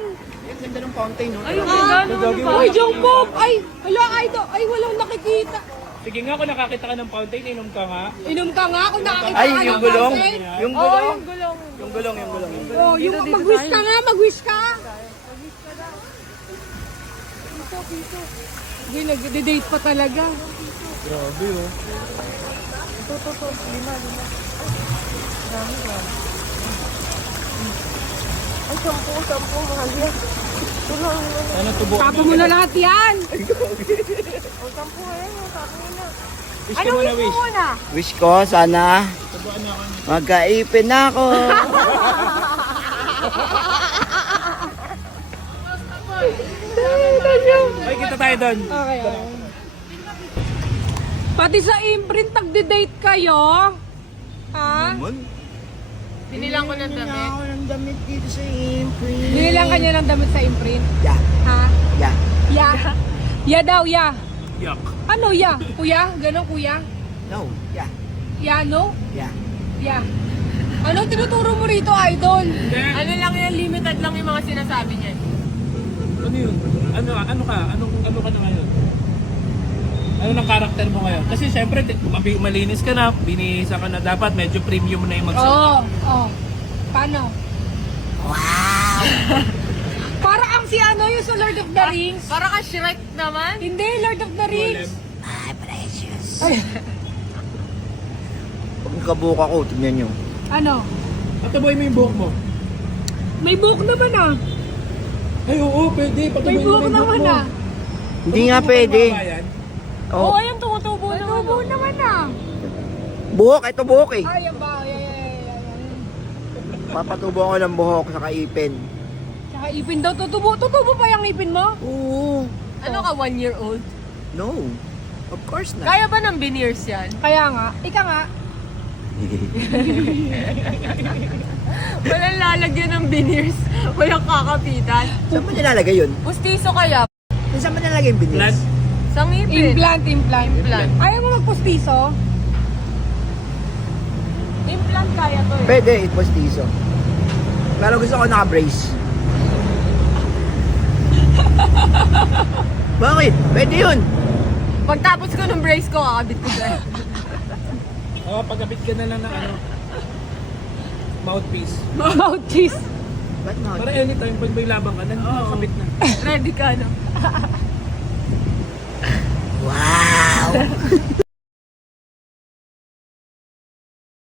Ang ganda ng fountain, no? Ay, gano'n. Uy, Jungkook! Ay, hala, idol. Ay, walang nakikita. Sige nga, kung nakakita ka ng fountain, inom ka nga. Inom ka nga kung nakakita Ay, ka ng yung gulong. fountain. Yung Oo, gulong. yung gulong. Yung gulong, yung gulong. Oh, yung mag-wish ka nga, mag-wish ka. Hindi, nag-date pa talaga. Grabe, oh. Ay, sampu, mahal yan. Sana tubo. Tapa mo na lahat yan. O, sampu yan, sabi mo na. Wish ka muna, wish. Muna. Wish ko, sana Tubuan na ako. magkaipin na ako. Ay, kita tayo doon. Okay, okay. Pati sa imprint, nagde-date kayo? Ha? Binilang ko ng damit. Ako ng damit dito sa imprint. Binilang ka niya ng damit sa imprint? Yeah, Ha? yeah. Ya? Ya daw, ya. Yak. Ano ya? Kuya? Ganon kuya? No, yeah, Ya, no? yeah. Ya. Anong tinuturo mo rito, idol? Ano lang yan, limited lang yung mga sinasabi niya. Ano yun? Ano ka? Ano ka na ngayon? Ano ng karakter mo ngayon? Kasi syempre, malinis ka na, binihisa ka na, dapat medyo premium na yung magsuot. Oo. Oh. Paano? Wow! Para ang si ano yung sa Lord of the Rings. Para ka Shrek naman. Hindi, Lord of the Rings. My precious. Ay, Pag nakabuka ko, tignan nyo. ano? Pataboy mo yung buhok mo. May buhok naman ah. Ay, oo, pwede. May Pataboy mo buhok yung buhok naman mo. ah. Hindi nga pwede. Oo, Oh, ayun, tumutubo naman. Tumutubo naman ah. buhok, ito buhok eh. Ay, yan ba? Yan. Papatubo ako ng buhok sa kaipin. Tsaka ipin daw, tutubo. Tutubo pa yung ipin mo? Oo. Ano ka, 1-year-old? No. Of course not. Kaya ba ng veneers yan? Kaya nga, ika nga. Walang lalagyan ng veneers. Walang kakapitan. Saan mo nilalagay yun? Pustiso kaya? Saan mo nilalagay yung binis? Plant. Sa ngipin. Implant. Implant. Ayaw mo magpustiso? Implant kaya to eh. Pwede, it was tiso. Pero gusto ko naka-brace. Bakit? Pwede yun. Pagtapos ko ng brace ko, kakabit ko dyan. Oo, pagkabit ka na lang ng ano, mouthpiece. Mouthpiece. Ba't not? Para anytime, pag may labang ka, nakakabit na. Ready ka na. Wow!